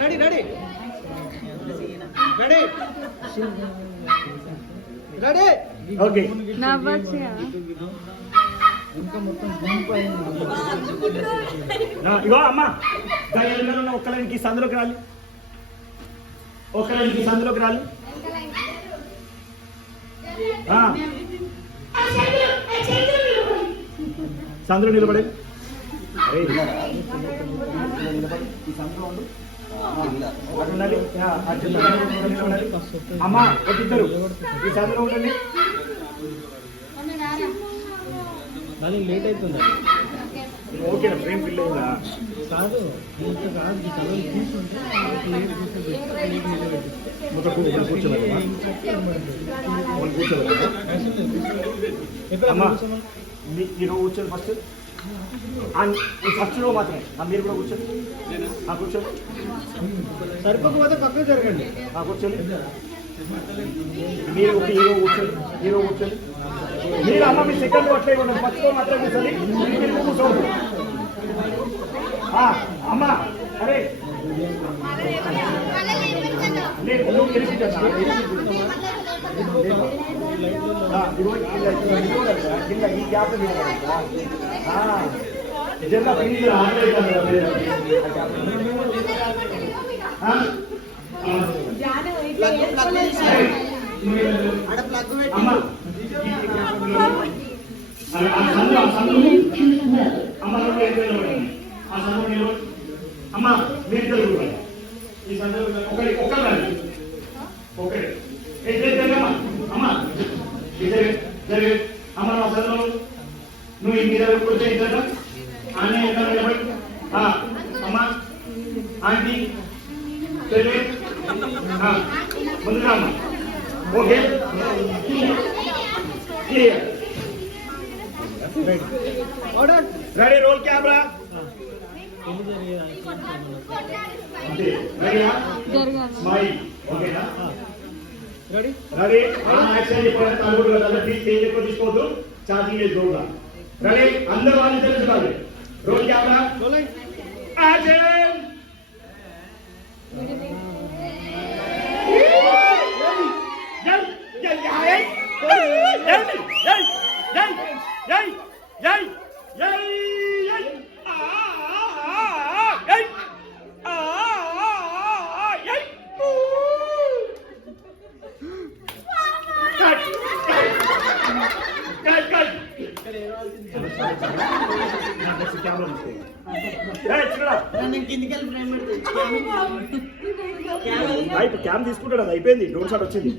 ready ready ready ready okay ఇంకా మొత్తం ఇగో అమ్మా ఒక్కలకి సందులోకి రాలి ఒక్కలకి సందులోకి రాలి సందులో నిలబడే అరే ఈ సందులో ఉండు అమ్మా ఒకటిద్దరు ఈ సందులో ఉండండి లేట్ అవుతుంది ఓకేనా ఫ్రేమ్ ఫిల్ అయిందా కాదు కూర్చోబెట్టమ్మా ఈరోజు కూర్చోండి ఫస్ట్ ఫస్ట్ రో మాత్రమే మీరు కూడా కూర్చోండి కూర్చోండి సరిపోకపోతే పక్కకు జరగండి కూర్చోండి మీరు ఒక హీరో కూర్చోండి మీరు అమ్మ మీ సెకండ్ అట్లే ఉండదు ఫస్ట్ రో మాత్రమే కూర్చోండి మీరు కూర్చోండి అమ్మ అరే ఈ గ్యాప్ నిజంగా అమ్మా మీరు తెలుగు ఈ సందర్భంగా ఒకటి అమ్మా అమ్మ నా చదువు నువ్వు ఈ మీద కూర్చొని ఇద్దరు ఆనే నిలబడి అమ్మా ఆంటీ ముందుగా అమ్మ okay ready roll camera smile ఓకేనా రెడీ రెడీ యాక్షన్ చెప్పారు తలుపుడు కదా స్టేజ్ ఎక్కువ తీసుకోవద్దు ఛార్జింగ్ చేసుకోవద్దు రెడీ అందరూ వాళ్ళు తెలుసుకోవాలి roll camera rolling action cam తీసుకుంటాడు అది అయిపోయింది డోర్ షాట్ వచ్చింది